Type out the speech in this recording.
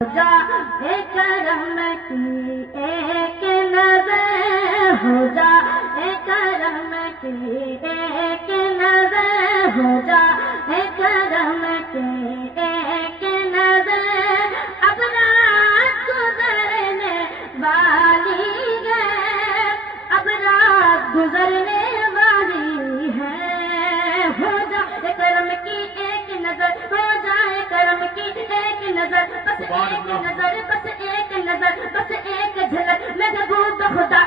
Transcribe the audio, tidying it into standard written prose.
جا اے کرم کی ایک نظر ہو جا، اے کرم کی ایک نظر ہو جا، اے کرم کی ایک نظر، اب رات گزرنے والی ہے، اب رات گزرنے والی ہے، ہو جا اے کرم کی ایک نظر، ہو جائے کرم کی ایک نظر، بس ایک نظر، بس ایک نظر، بس ایک جھلک محبوب خدا